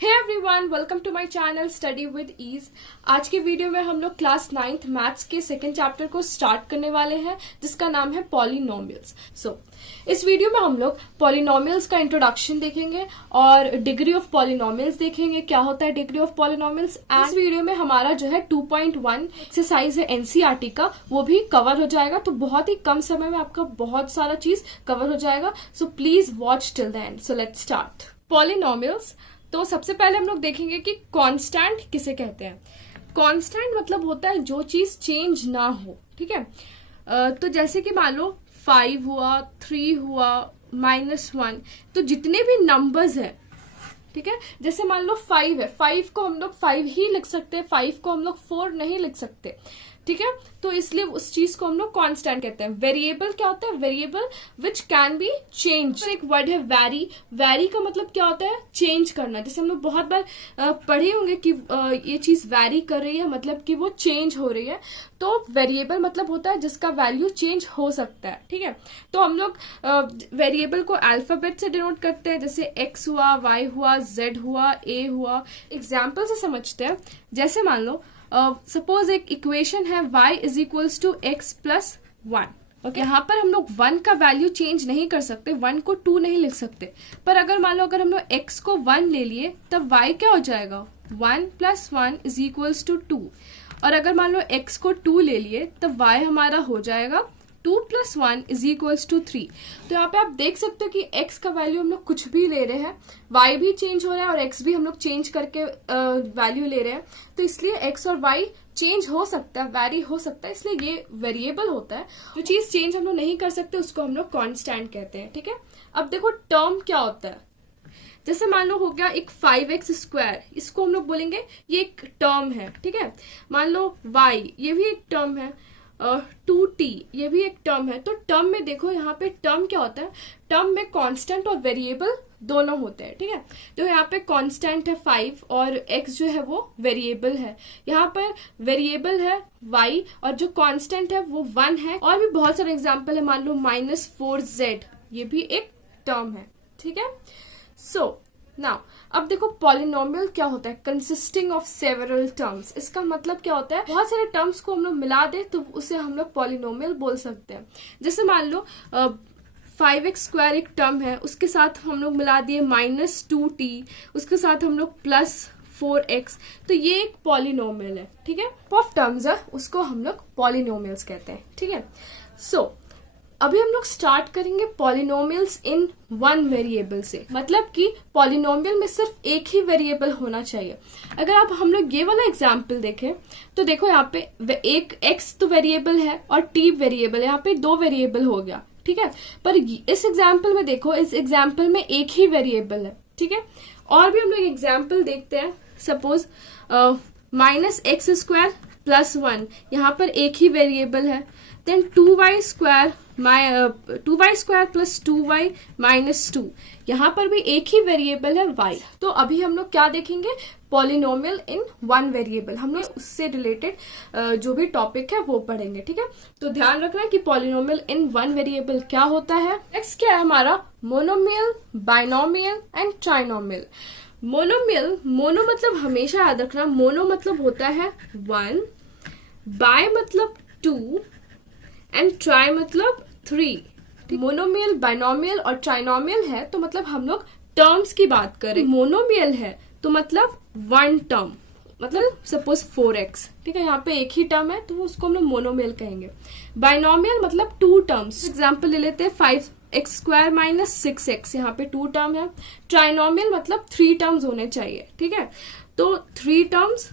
Hey everyone, welcome to my channel study with ease. आज की video में हम लोग क्लास 9th मैथ्स के सेकंड चैप्टर को स्टार्ट करने वाले हैं जिसका नाम है पॉलिनोमियल्स। इस वीडियो में हम लोग पॉलिनोमियल्स का इंट्रोडक्शन देखेंगे और डिग्री ऑफ पॉलिनोमियल्स देखेंगे, क्या होता है डिग्री ऑफ पॉलिनोमियल्स। इस वीडियो में हमारा जो है 2.1 एक्सरसाइज है एनसीईआरटी का, वो भी कवर हो जाएगा। तो बहुत ही कम समय में आपका बहुत सारा चीज कवर हो जाएगा। So please watch till the end. So let's start polynomials. तो सबसे पहले हम लोग देखेंगे कि कांस्टेंट किसे कहते हैं। कांस्टेंट मतलब होता है जो चीज चेंज ना हो, ठीक है। तो जैसे कि मान लो 5 हुआ, 3 हुआ, -1, तो जितने भी नंबर्स हैं, ठीक है। जैसे मान लो 5 है, 5 को हम लोग 5 ही लिख सकते हैं, 5 को हम लोग 4 नहीं लिख सकते, ठीक है। तो इसलिए उस चीज को हम लोग कांस्टेंट कहते हैं। वेरिएबल क्या होता है? Variable which can be change. एक वर्ड है वैरी। वैरी का मतलब क्या होता है? चेंज करना। जैसे हम लोग बहुत बार पढ़े होंगे कि ये चीज वैरी कर रही है, मतलब कि वो चेंज हो रही है। तो वेरिएबल मतलब होता है जिसका वैल्यू चेंज हो सकता है, ठीक है। तो हम लोग वेरिएबल को अल्फाबेट से डिनोट करते हैं, जैसे x हुआ, y हुआ, z हुआ, a हुआ। एग्जाम्पल से समझते हैं। जैसे मान लो सपोज एक इक्वेशन है y is equals to x plus 1। Okay, यहाँ पर हम लोग 1 का वैल्यू चेंज नहीं कर सकते, 1 को 2 नहीं लिख सकते। पर अगर मान लो अगर हम लोग x को 1 ले लिए तब y क्या हो जाएगा? 1 प्लस 1 इज इक्वल्स टू 2। और अगर मान लो x को 2 ले लिए तब y हमारा हो जाएगा 2 प्लस 1 इज इक्वल्स टू 3। तो यहाँ पे आप देख सकते हो कि x का वैल्यू हम लोग कुछ भी ले रहे हैं, y भी चेंज हो रहा है और x भी हम लोग चेंज करके वैल्यू ले रहे हैं। तो इसलिए x और y चेंज हो सकता है, वैरी हो सकता है, इसलिए ये वेरिएबल होता है। जो चीज चेंज हम लोग नहीं कर सकते उसको हम लोग कांस्टेंट कहते हैं, ठीक है। अब देखो टर्म क्या होता है। जैसे मान लो हो गया एक 5x², इसको हम लोग बोलेंगे ये एक टर्म है, ठीक है। मान लो y, ये भी एक टर्म है। 2t, ये भी एक टर्म है। तो टर्म में देखो यहाँ पे टर्म क्या होता है? टर्म में कांस्टेंट और वेरिएबल दोनों होते हैं, ठीक है। तो यहाँ पे कांस्टेंट है 5 और x जो है वो वेरिएबल है। यहाँ पर वेरिएबल है y और जो कांस्टेंट है वो 1 है। और भी बहुत सारे एग्जांपल है, मान लो -4z, ये भी एक टर्म है, ठीक है। सो नाउ अब देखो पॉलिनोमियल क्या होता है? Consisting of several terms. इसका मतलब क्या होता है? बहुत सारे टर्म्स को हम लोग मिला दे तो उसे हम लोग पॉलिनोमियल बोल सकते हैं। जैसे मान लो 5x² एक टर्म है, उसके साथ हम लोग मिला दिए -2t, उसके साथ हम लोग +4x, तो ये एक पॉलिनोमियल है, ठीक है। ऑफ टर्म्स है उसको हम लोग पॉलिनोमियल्स कहते हैं, ठीक है। सो अभी हम लोग स्टार्ट करेंगे पॉलिनोमियल्स इन 1 वेरिएबल से। मतलब कि पॉलिनोमियल में सिर्फ एक ही वेरिएबल होना चाहिए। अगर आप हम लोग ये वाला एग्जांपल देखें तो देखो यहाँ पे एक x तो वेरिएबल है और t वेरिएबल है, यहाँ पे 2 वेरिएबल हो गया, ठीक है। पर इस एग्जाम्पल में देखो, इस एग्जाम्पल में एक ही वेरिएबल है, ठीक है। और भी हम लोग एग्जाम्पल देखते हैं। सपोज -x² + 1, यहाँ पर एक ही वेरिएबल है। देन 2y² + 2y - 2, यहाँ पर भी एक ही वेरिएबल है y। तो अभी हम लोग क्या देखेंगे? पॉलिनोमियल इन 1 वेरिएबल। हम लोग उससे रिलेटेड जो भी टॉपिक है वो पढ़ेंगे, ठीक है। तो ध्यान रखना कि पॉलिनोमियल इन 1 वेरिएबल क्या होता है। नेक्स्ट क्या है हमारा? Monomial, binomial and trinomial. Monomial, mono मतलब हमेशा याद रखना, मोनो मतलब होता है 1, बाय मतलब 2 एंड ट्राई मतलब 3। मोनोमियल, बाइनोमियल और ट्राइनोमियल है तो मतलब हम लोग टर्म्स की बात करें। मोनोमियल है तो मतलब 1 टर्म, मतलब सपोज 4x, ठीक है। यहाँ पे एक ही टर्म है तो उसको हम लोग मोनोमियल कहेंगे। बाइनोमियल मतलब 2 टर्म्स। एग्जाम्पल ले लेते हैं 5x² - 6x, यहाँ पे 2 टर्म है। ट्राइनोमियल मतलब 3 टर्म्स होने चाहिए, ठीक है। तो 3 टर्म्स,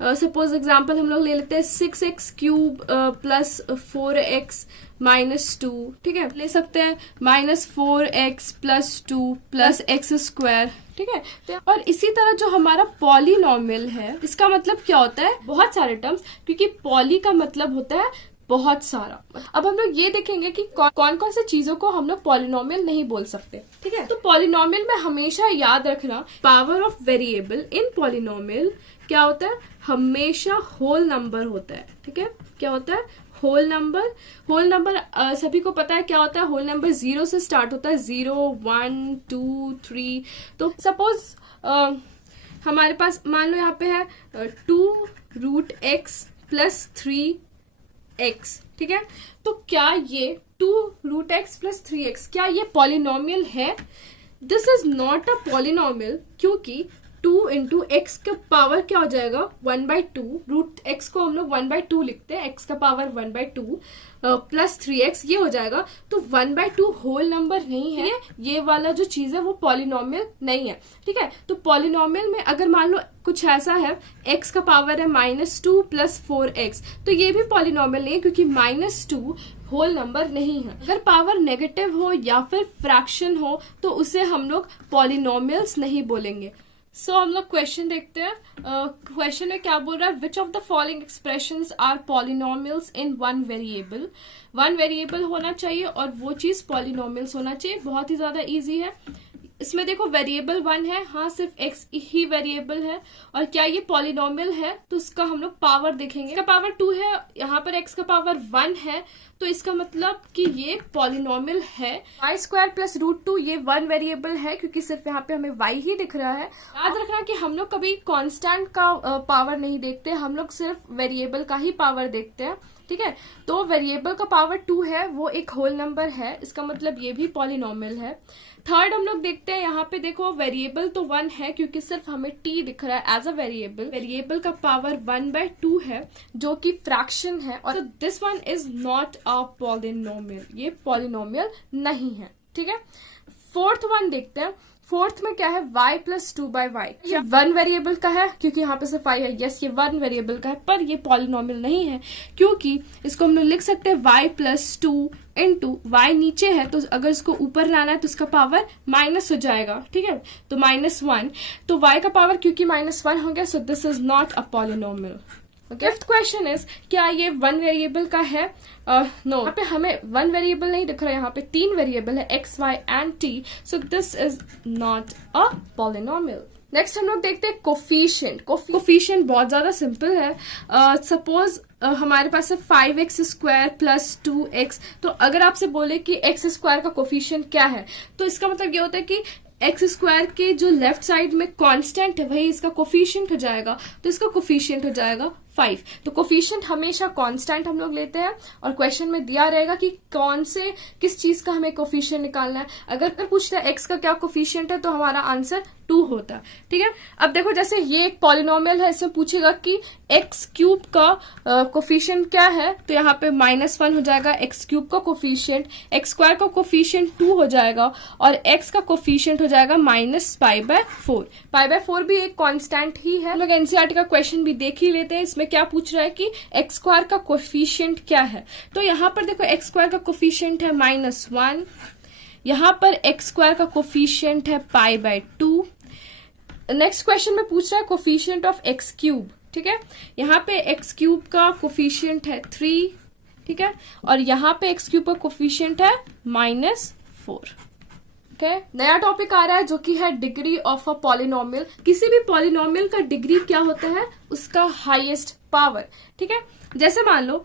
सपोज एग्जाम्पल हम लोग ले लेते हैं 6x³ + 4x - 2, ठीक है। ले सकते हैं -4x + 2 + x², ठीक है। और इसी तरह जो हमारा पॉलिनोमियल है, इसका मतलब क्या होता है? बहुत सारे टर्म्स, क्योंकि पॉली का मतलब होता है बहुत सारा। अब हम लोग ये देखेंगे कि कौन कौन सी चीजों को हम लोग पॉलिनोमियल नहीं बोल सकते, ठीक है। तो पॉलिनोमियल में हमेशा याद रखना, power of variable in polynomial क्या होता है? हमेशा होल नंबर होता है, ठीक है। क्या होता है? Whole number. होल नंबर सभी को पता है क्या होता है। होल नंबर 0 से स्टार्ट होता है, 0, 1, 2, 3। तो सपोज हमारे पास मान लो यहाँ पे है 2√x प्लस 3x, ठीक है। तो क्या ये 2√x प्लस 3x क्या ये पॉलिनोमियल है? This is not a polynomial, क्योंकि 2 इंटू एक्स का पावर क्या हो जाएगा 1/2, रूट एक्स को हम लोग 1/2 लिखते हैं, एक्स का पावर 1/2 प्लस 3x ये हो जाएगा। तो 1/2 होल नंबर नहीं है, ये वाला जो चीज है वो पॉलिनोमियल नहीं है, ठीक है। तो पॉलिनोमियल में अगर मान लो कुछ ऐसा है, x का पावर है -2 प्लस 4x, तो ये भी पॉलिनोमियल नहीं है, क्योंकि -2 होल नंबर नहीं है। अगर पावर नेगेटिव हो या फिर फ्रैक्शन हो तो उसे हम लोग पॉलिनोमियल्स नहीं बोलेंगे। सो हम लोग क्वेश्चन देखते हैं। क्वेश्चन में क्या बोल रहा है, which of the following expressions are polynomials in one variable. One variable होना चाहिए और वो चीज पॉलिनोमियल्स होना चाहिए। बहुत ही ज्यादा इजी है। इसमें देखो वेरिएबल 1 है, हाँ सिर्फ x ही वेरिएबल है, और क्या ये पॉलिनोमियल है तो इसका हम लोग पावर देखेंगे। इसका पावर 2 है, यहाँ पर x का पावर 1 है, तो इसका मतलब कि ये पॉलिनोमियल है। y² प्लस √2 ये 1 वेरिएबल है, क्योंकि सिर्फ यहाँ पे हमें y ही दिख रहा है। याद रखना कि हम लोग कभी कांस्टेंट का पावर नहीं देखते, हम लोग सिर्फ वेरिएबल का ही पावर देखते हैं, ठीक है। तो वेरिएबल का पावर 2 है, वो एक होल नंबर है, इसका मतलब ये भी पॉलिनोमियल है। थर्ड हम लोग देखते हैं, यहाँ पे देखो वेरिएबल तो 1 है, क्योंकि सिर्फ हमें t दिख रहा है एज अ वेरिएबल। वेरिएबल का पावर 1/2 है, जो कि फ्रैक्शन है, और this one is not a polynomial, ये पॉलिनोमियल नहीं है, ठीक है। फोर्थ वन देखते हैं। फोर्थ में क्या है, y प्लस 2/y। ये 1 वेरिएबल का है, क्योंकि यहाँ पे सिर्फ y है। यस, ये 1 वेरिएबल का है, पर ये पॉलिनोमियल नहीं है, क्योंकि इसको हम लोग लिख सकते हैं y प्लस 2 इंटू y नीचे है, तो अगर इसको ऊपर लाना है तो इसका पावर माइनस हो जाएगा, ठीक है। तो -1, तो y का पावर क्योंकि -1 हो गया, so this is not a polynomial. Fifth question is, क्या ये 1 वेरिएबल का है? नो, यहाँ पे हमें 1 वेरिएबल नहीं दिख रहा है, यहाँ पे 3 वेरिएबल है, x, y and t, so this is not a polynomial. Next हम लोग देखते हैं कोफिशिएंट। कोफिशिएंट बहुत ज्यादा सिंपल है। सपोज हमारे पास है 5x² प्लस 2x, तो अगर आपसे बोले कि x² का कोफिशिएंट क्या है, तो इसका मतलब ये होता है कि x² के जो लेफ्ट साइड में कांस्टेंट है वही इसका कोफिशिएंट हो जाएगा, तो इसका कोफिशिएंट हो जाएगा 5। तो कोफिशिएंट हमेशा कांस्टेंट हम लोग लेते हैं, और क्वेश्चन में दिया रहेगा कि कौन से किस चीज का हमें कोफिशिएंट निकालना है। अगर पूछता है x का क्या कोफिशिएंट है, तो हमारा आंसर 2 होता है, ठीक है। अब देखो जैसे ये एक पॉलिनोमियल है, इसमें पूछेगा कि x³ का कोफिशिएंट क्या है, तो यहाँ पे -1 हो जाएगा x³ का कोफिशिएंट, x² का कोफिशिएंट 2 हो जाएगा, और x का कोफिशिएंट हो जाएगा -π/4। π/4 भी एक कांस्टेंट ही है। लोग एनसीईआरटी का क्वेश्चन भी देख ही लेते हैं। इसमें क्या पूछ रहा है कि x² का कोफिशिएंट क्या है, तो यहाँ पर देखो x² का कोफिशिएंट है -1, यहाँ पर x² का कोफिशिएंट है π/2। नेक्स्ट क्वेश्चन में पूछ रहा है कोफिशिएंट ऑफ x³, ठीक है। यहाँ पे x³ का कोफिशिएंट है 3, ठीक है, और यहाँ पे x³ का कोफिशिएंट है -4। Okay? नया टॉपिक आ रहा है जो कि है डिग्री ऑफ अ पॉलिनोमियल। किसी भी पॉलिनोमियल का डिग्री क्या होता है, उसका हाईएस्ट पावर, ठीक है। जैसे मान लो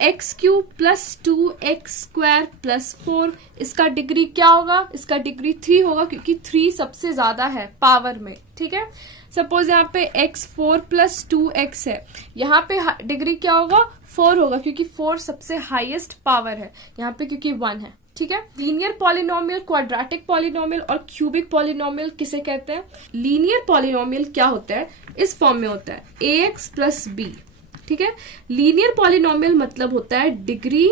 x³ प्लस 2x² प्लस 4, इसका डिग्री क्या होगा, इसका डिग्री 3 होगा, क्योंकि 3 सबसे ज्यादा है पावर में, ठीक है। सपोज यहाँ पे x4 प्लस 2x है, यहाँ पे डिग्री क्या होगा, 4 होगा, क्योंकि 4 सबसे हाईएस्ट पावर है यहाँ पे, क्योंकि 1 है, ठीक है। लीनियर पॉलिनोमियल, क्वाड्रेटिक पॉलिनोमियल और क्यूबिक पॉलिनोमियल किसे कहते हैं? लीनियर पॉलिनोमियल क्या होता है, इस फॉर्म में होता है ax प्लस b, ठीक है। लीनियर पॉलिनोमियल मतलब होता है डिग्री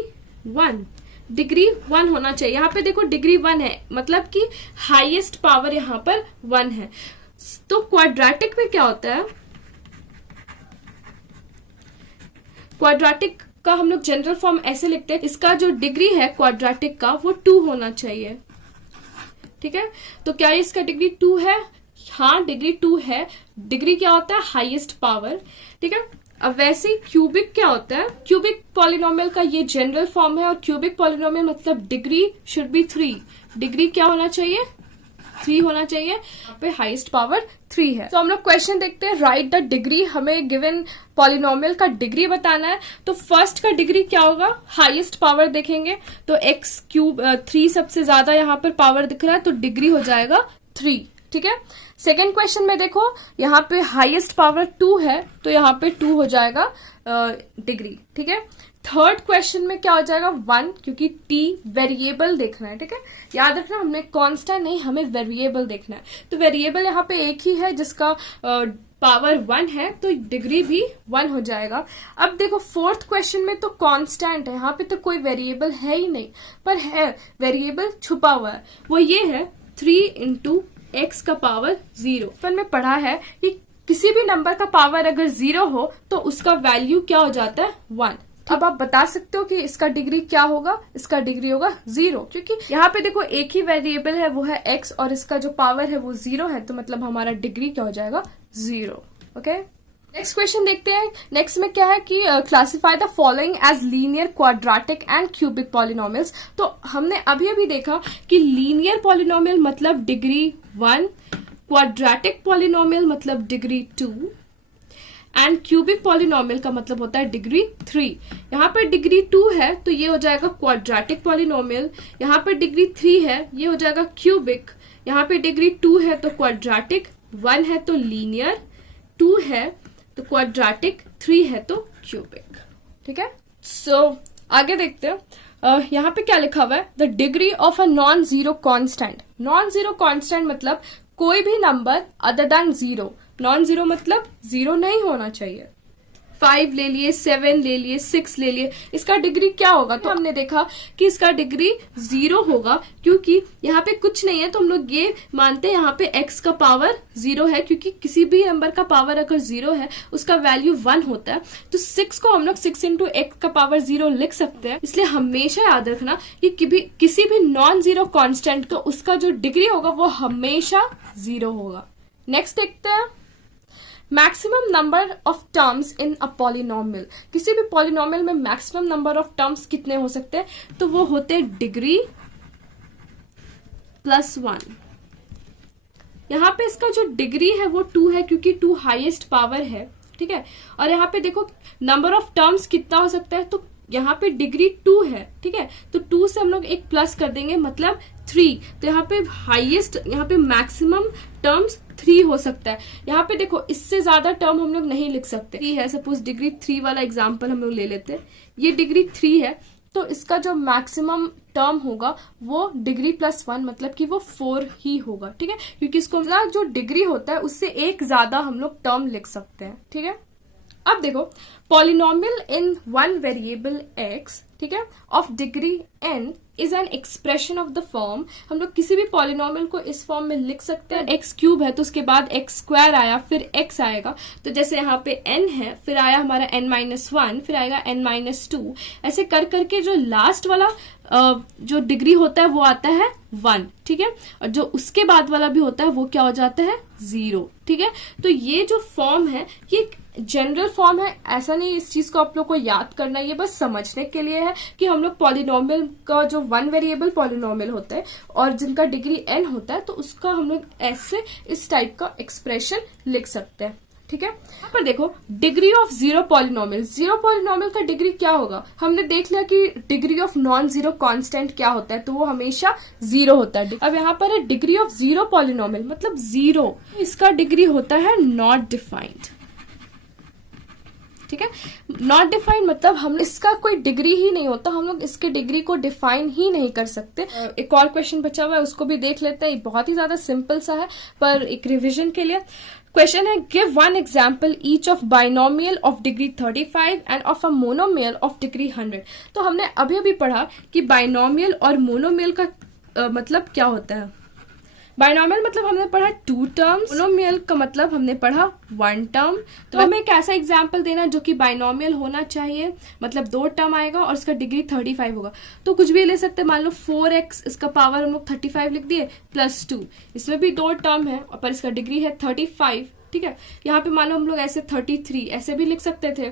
1, डिग्री 1 होना चाहिए। यहाँ पे देखो डिग्री 1 है, मतलब कि हाईएस्ट पावर यहाँ पर 1 है। तो क्वाड्रेटिक में क्या होता है, क्वाड्रेटिक का हम लोग जनरल फॉर्म ऐसे लिखते हैं, इसका जो डिग्री है क्वाड्रेटिक का वो 2 होना चाहिए, ठीक है। तो क्या इसका डिग्री 2 है? हाँ, डिग्री 2 है। डिग्री क्या होता है, हाईएस्ट पावर, ठीक है। अब वैसे ही क्यूबिक क्या होता है, क्यूबिक पॉलिनोमियल का ये जनरल फॉर्म है, और क्यूबिक पॉलिनोमियल मतलब डिग्री शुड बी 3। डिग्री क्या होना चाहिए, 3 होना चाहिए। यहाँ पे हाईएस्ट पावर 3 है। तो हम लोग क्वेश्चन देखते हैं, राइट द डिग्री। हमें गिवन पॉलिनोमियल का डिग्री बताना है, तो फर्स्ट का डिग्री क्या होगा, हाईएस्ट पावर देखेंगे, तो x³ 3 सबसे ज्यादा यहाँ पर पावर दिख रहा है, तो डिग्री हो जाएगा 3, ठीक है। सेकेंड क्वेश्चन में देखो यहाँ पे हाईएस्ट पावर 2 है तो यहाँ पे 2 हो जाएगा डिग्री, ठीक है। थर्ड क्वेश्चन में क्या हो जाएगा 1, क्योंकि टी वेरिएबल देखना है, ठीक है। याद रखना हमने कांस्टेंट नहीं, हमें वेरिएबल देखना है। तो वेरिएबल यहाँ पे एक ही है जिसका पावर 1 है, तो डिग्री भी 1 हो जाएगा। अब देखो फोर्थ क्वेश्चन में तो कांस्टेंट है, यहाँ पे तो कोई वेरिएबल है ही नहीं, पर है वेरिएबल छुपा हुआ है, वो ये है 3 इंटू एक्स का पावर 0। पर में पढ़ा है कि किसी भी नंबर का पावर अगर 0 हो तो उसका वैल्यू क्या हो जाता है 1। अब आप बता सकते हो कि इसका डिग्री क्या होगा, इसका डिग्री होगा 0, क्योंकि यहाँ पे देखो एक ही वेरिएबल है वो है x और इसका जो पावर है वो 0 है, तो मतलब हमारा डिग्री क्या हो जाएगा 0। ओके, नेक्स्ट क्वेश्चन देखते हैं। नेक्स्ट में क्या है कि classify the following as linear, quadratic and cubic polynomials. तो हमने अभी अभी देखा कि लीनियर पॉलिनोमियल मतलब डिग्री 1, क्वाड्रेटिक पॉलिनोमियल मतलब डिग्री 2 एंड क्यूबिक पॉलिनोमियल का मतलब होता है डिग्री 3। यहाँ पर डिग्री 2 है तो ये हो जाएगा क्वाड्रेटिक पॉलिनोमियल, यहाँ पर डिग्री 3 है ये हो जाएगा क्यूबिक, यहाँ पे डिग्री 2 है तो क्वाड्रेटिक, 1 है तो लीनियर, 2 है तो क्वाड्रेटिक, 3 है तो क्यूबिक, ठीक है। सो आगे देखते हैं। यहाँ पे क्या लिखा हुआ है, the degree of a non zero constant. Non zero constant मतलब कोई भी number other than 0। Non zero मतलब 0 नहीं होना चाहिए। 5 ले लिए, 7 ले लिए, 6 ले लिए, इसका डिग्री क्या होगा? तो हमने देखा कि इसका डिग्री 0 होगा, क्योंकि यहाँ पे कुछ नहीं है तो हम लोग ये मानते हैं यहाँ पे x का पावर 0 है, क्योंकि किसी भी नंबर का पावर अगर 0 है उसका वैल्यू 1 होता है। तो 6 को हम लोग 6 इंटू एक्स का पावर 0 लिख सकते हैं। इसलिए हमेशा याद रखना कि किसी भी नॉन जीरो कॉन्स्टेंट का उसका जो डिग्री होगा वो हमेशा 0 होगा। नेक्स्ट देखते हैं, maximum number of terms in a polynomial. किसी भी पॉलिनोमियल में मैक्सिमम नंबर ऑफ टर्म्स कितने हो सकते हैं? तो वो होते हैं डिग्री +1। यहाँ पे इसका जो डिग्री है वो 2 है, क्योंकि 2 हाईएस्ट पावर है, ठीक है। और यहाँ पे देखो नंबर ऑफ टर्म्स कितना हो सकता है, तो यहाँ पे डिग्री 2 है, ठीक है। तो 2 से हम लोग एक प्लस कर देंगे मतलब 3। तो यहाँ पे हाईएस्ट, यहाँ पे मैक्सिमम टर्म्स 3 हो सकता है। यहाँ पे देखो इससे ज्यादा टर्म हम लोग नहीं लिख सकते। 3 है, सपोज डिग्री 3 वाला एग्जांपल हम लोग ले लेते हैं। ये डिग्री 3 है तो इसका जो मैक्सिमम टर्म होगा वो डिग्री +1 मतलब कि वो 4 ही होगा, ठीक है। क्योंकि इसको जो डिग्री होता है उससे एक ज्यादा हम लोग टर्म लिख सकते हैं, ठीक है। अब देखो पॉलिनोमियल इन वन वेरिएबल x, ठीक है, of degree n is an expression of the form. हम लोग किसी भी पॉलिनोमियल को इस फॉर्म में लिख सकते हैं। x³ है तो उसके बाद x² आया, फिर x आएगा। तो जैसे यहाँ पे n है, फिर आया हमारा n-1, फिर आएगा n-2, ऐसे कर करके जो लास्ट वाला जो डिग्री होता है वो आता है 1, ठीक है। और जो उसके बाद वाला भी होता है वो क्या हो जाता है 0, ठीक है। तो ये जो फॉर्म है ये जनरल फॉर्म है, ऐसा नहीं इस चीज को आप लोग को याद करना, ये बस समझने के लिए है कि हम लोग पॉलिनोमियल का जो वन वेरिएबल पॉलिनोमियल होता है और जिनका डिग्री n होता है तो उसका हम लोग ऐसे इस टाइप का एक्सप्रेशन लिख सकते हैं, ठीक है। यहाँ पर देखो degree of zero polynomial. Zero polynomial का डिग्री क्या होगा? हमने देख लिया कि degree of non zero constant क्या होता है, तो वो हमेशा 0 होता है। अब यहाँ पर है डिग्री ऑफ जीरो पॉलिनोमियल मतलब 0, इसका डिग्री होता है नॉट डिफाइंड, ठीक है। नॉट डिफाइंड मतलब हम इसका कोई डिग्री ही नहीं होता, हम लोग इसके डिग्री को डिफाइन ही नहीं कर सकते। एक और क्वेश्चन बचा हुआ है उसको भी देख लेते हैं। बहुत ही ज्यादा सिंपल सा है पर एक रिवीजन के लिए क्वेश्चन है, give one example each of binomial of degree 35 end of a monomial of degree 100। तो हमने अभी अभी पढ़ा कि बाइनोमियल और मोनोमियल का मतलब क्या होता है। बाइनोमियल मतलब हमने पढ़ा 2 टर्म्स, मोनोमियल का मतलब हमने पढ़ा 1 टर्म। तो हमें एक ऐसा एग्जाम्पल देना जो कि बाइनोमियल होना चाहिए, मतलब 2 टर्म आएगा और इसका डिग्री 35 होगा। तो कुछ भी ले सकते हैं, मान लो 4x, इसका पावर हम लोग 35 लिख दिए +2, इसमें भी 2 टर्म है पर इसका डिग्री है 35, ठीक है। यहाँ पे मान लो हम लोग ऐसे 33 ऐसे भी लिख सकते थे,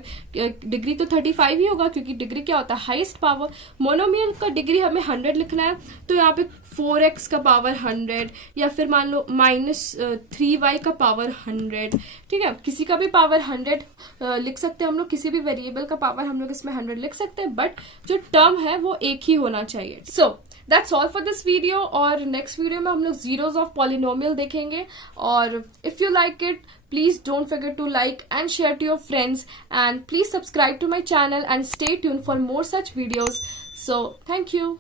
डिग्री तो 35 ही होगा क्योंकि डिग्री क्या होता है हाईएस्ट पावर। मोनोमियल का डिग्री हमें 100 लिखना है तो यहाँ पे 4x का पावर 100 या फिर मान लो -3y का पावर 100, ठीक है। किसी का भी पावर 100 लिख सकते हैं हम लोग, किसी भी वेरिएबल का पावर हम लोग इसमें 100 लिख सकते हैं, बट जो टर्म है वो एक ही होना चाहिए। So that's all for this video. और नेक्स्ट वीडियो में हम लोग जीरोज ऑफ पॉलिनोमियल देखेंगे। और if you like it, please don't forget to like and share to your friends, and please subscribe to my channel and stay tuned for more such videos. So thank you.